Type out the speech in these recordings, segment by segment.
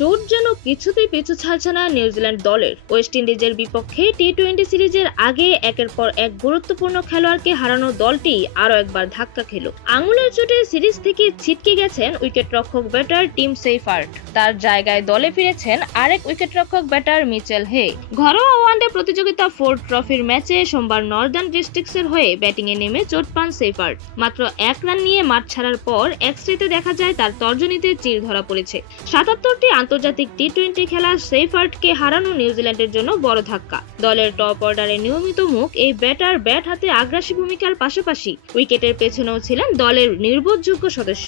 চোট যেন কিছুতেই পিছু ছাড়ছে না নিউজিল্যান্ড দলের। ওয়েস্ট ইন্ডিজের বিপক্ষে টি টোয়েন্টি সিরিজের আগে একের পর এক গুরুত্বপূর্ণ খেলোয়াড়কে হারানো দলটি আরও একবার ধাক্কা খেল। আঙুলের চোটে সিরিজ থেকে ছিটকে গেছেন উইকেটরক্ষক ব্যাটার টিম সেইফার্ট তার জায়গায় দলে ফিরেছেন আরেক উইকেটরক্ষক ব্যাটার মিচেল হে। ঘরোয়া ওয়ানডে প্রতিযোগিতা ফোর্ড ট্রফির ম্যাচে সোমবার নর্দার্ন ডিস্ট্রিক্টসের হয়ে ব্যাটিংয়ে নেমে চোট পান সেইফার্ট মাত্র এক রান নিয়ে মাঠ ছাড়ার পর এক্সরেতে দেখা যায় তার তর্জনীতে চির ধরা পড়েছে। সাতাত্তরটি আন্তর্জাতিক টি টোয়েন্টি খেলা সেইফার্টকে হারানো নিউজিল্যান্ডের জন্য বড় ধাক্কা। দলের টপ অর্ডারে নিয়মিত মুখ এই ব্যাটার ব্যাট হাতে আগ্রাসী ভূমিকার পাশাপাশি উইকেটের পেছনেও ছিলেন দলের নির্ভরযোগ্য সদস্য।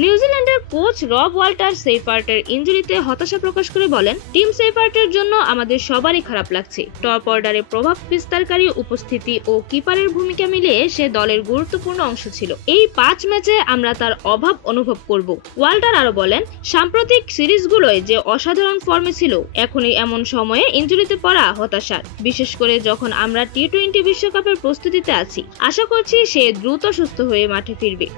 নিউজিল্যান্ডের কোচ রব ওয়াল্টার সেইফার্টের ইঞ্জুরিতে হতাশা প্রকাশ করে বলেন, টিম সেইফার্টের জন্য আমাদের সবারই খারাপ লাগছে। টপ অর্ডারে প্রভাব বিস্তারকারী উপস্থিতি ও কিপারের ভূমিকা মিলিয়ে সে দলের গুরুত্বপূর্ণ অংশ ছিল। এই পাঁচ ম্যাচে আমরা তার অভাব অনুভব করব। ওয়াল্টার আরও বলেন, সাম্প্রতিক সিরিজগুলোয় যে অসাধারণ ফর্মে ছিল, এখনই এমন সময়ে ইঞ্জুরিতে পড়া হতাশার। বিশেষ করে যখন আমরা টি টোয়েন্টি বিশ্বকাপের প্রস্তুতিতে আছি। আশা করছি সে দ্রুত সুস্থ হয়ে মাঠে ফিরবে।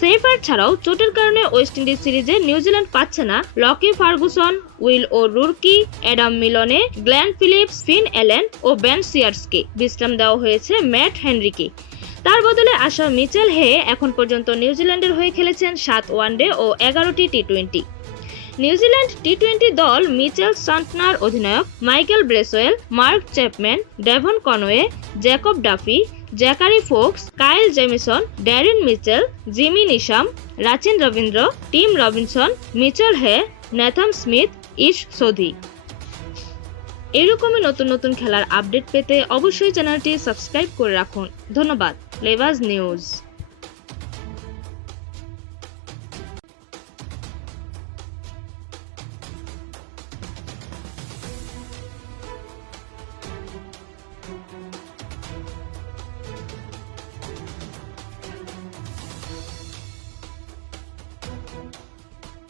সেইফার ছাড়াও চোটের কারণে ওয়েস্ট ইন্ডিজ সিরিজে নিউজিল্যান্ড পাচ্ছে না। Lockie Ferguson, Will O'Rourke, Adam Milne Glenn Phillips, Finn Allen O Ben সিয়ার্সকে বিশ্রাম দেওয়া হয়েছে ম্যাট হেনরিকে। তার বদলে আসা মিচেল হে এখন পর্যন্ত নিউজিল্যান্ডের হয়ে খেলেছেন সাত ওয়ানডে ও এগারোটি T twenty New Zealand T twenty দল মিচেল সান্টনার অধিনায়ক Michael Bracewell, Mark Chapman Devon Conway, Jacob Duffy Zakary Foulkes Kyle Jamieson, Daryl Mitchell, Jimmy Neesham, Rachin Ravindra, Tim Robinson, Mitchell Hay Nathan Smith, Ish Sodhi. এরকমই নতুন নতুন খেলার update পেতে অবশ্যই চ্যানেলটি subscribe করে রাখুন। ধন্যবাদ। লেভাজ নিউজ।